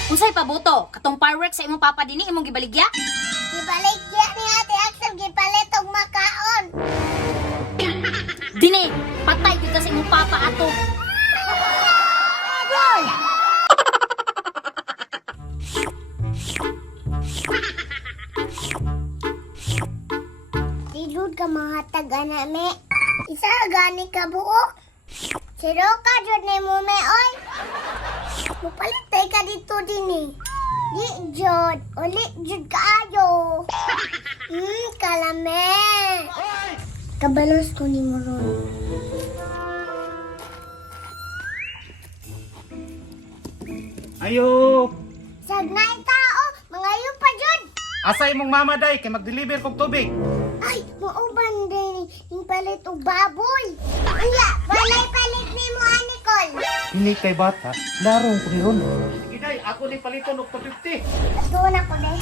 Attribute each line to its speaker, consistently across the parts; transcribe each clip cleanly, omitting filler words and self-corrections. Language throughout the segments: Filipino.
Speaker 1: Unsay pabuto? Katong fireworks sa imong papa dinhi imong gibaligya?
Speaker 2: Gibaligya ni Ate Axel, gipalit og makaon.
Speaker 1: Dini, patay gyud ka sa imong papa ato.
Speaker 2: Silud ka mga taga-nami. Isa gani ka buok. Siro ka jud ni mo me oy. Mupalitay ka dito dinhi. Di jud, uli jud kaayo. Kalame. Kabalos ko ni mo ron.
Speaker 3: Ayo!
Speaker 2: Sagnay tao, mangayo pa jud.
Speaker 3: Asa imong mama day kay mag-deliver kog tubig.
Speaker 2: Ay, mauban din yung palit og baboy. Anya, walay palit ni mo, Anicol.
Speaker 3: Hindi kay bata, larong ko ni ron. Sige day, ako ni paliton og 250.
Speaker 2: Doon ako, day.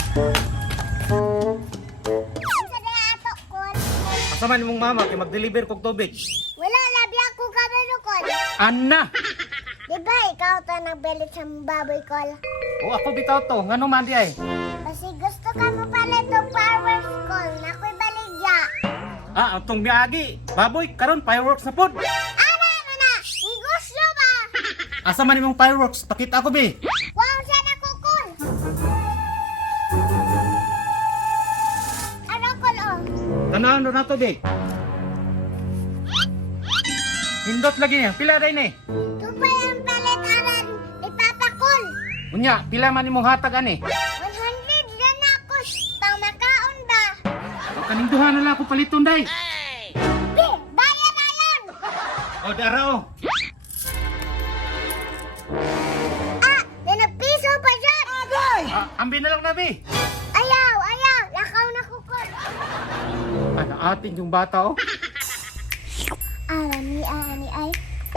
Speaker 2: Isa day ato, Kol.
Speaker 3: Asa man imong mama kay mag-deliver kog tubig.
Speaker 2: Wala, labi ako kabalo, Kol.
Speaker 3: Anna!
Speaker 2: Di ba ikaw to nagbelit sa baboy, Kol?
Speaker 3: O ako bitaw to, ngano man di ay?
Speaker 2: Kasi gusto ka mo palit og powers, Kol. Nako'y baligya.
Speaker 3: Ah, atong miagi. Baboy, karon fireworks na pod.
Speaker 2: Ano na? Negosyo ba?
Speaker 3: Asa man imong fireworks? Pakita ko bi.
Speaker 2: Wow, siya na ko, Kol. Ano, Kol, oh?
Speaker 3: Tanawan do nato bi. Hindot lagi niya. Pila day ni?
Speaker 2: Ito pa yung palit aran ni Papa, Kol.
Speaker 3: Unya, pila man imong hatag ani?
Speaker 2: 100 yan ako. Pang makaon ba?
Speaker 3: Kaning duha na lang ako paliton day.
Speaker 2: Be, bayad na yan!
Speaker 3: O dara o.
Speaker 2: May nagpiso pa dyan!
Speaker 3: Ambi na lang na bi.
Speaker 2: Ayaw, ayaw! Lakaw na kukul!
Speaker 3: Ano atin yung bata o?
Speaker 2: Alami ay.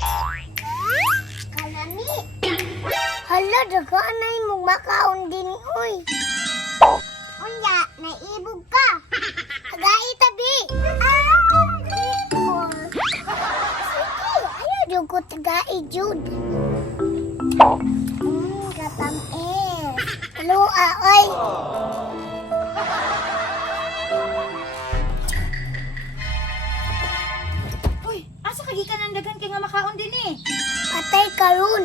Speaker 2: Kalami! Hala, daga na yung makaon din, uy! Unya, naibog ka! Agai tabi! Ibog! Sige, ayaw yung ko tagai, Jude! Katam-er! Lua, oy!
Speaker 1: Uy, asa ka gikan ang dagan kay nga makaon dinhi?
Speaker 2: Patay ka ron!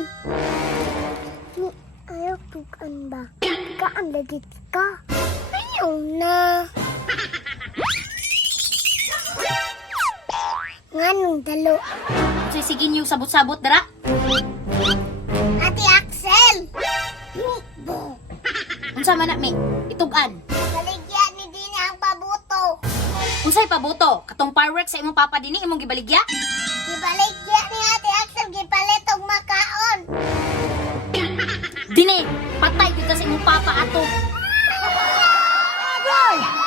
Speaker 2: Ayaw tukan ba? Kaan lagi ka? Ayaw na! Nganong dalo?
Speaker 1: Unsay sige niyo sabot-sabot dara?
Speaker 2: Ate Axel! Bo!
Speaker 1: Unsa man na mi? Itugan.
Speaker 2: Baligyan ni Dini ang pabuto!
Speaker 1: Unsay pabuto? Katong fireworks sa imong papa dinhi imong gibaligya?
Speaker 2: Gibaligyan ni Ate Axel, gipalit og makaon!
Speaker 1: Dini, patay gyud ka sa imong papa ato.
Speaker 2: Agoy!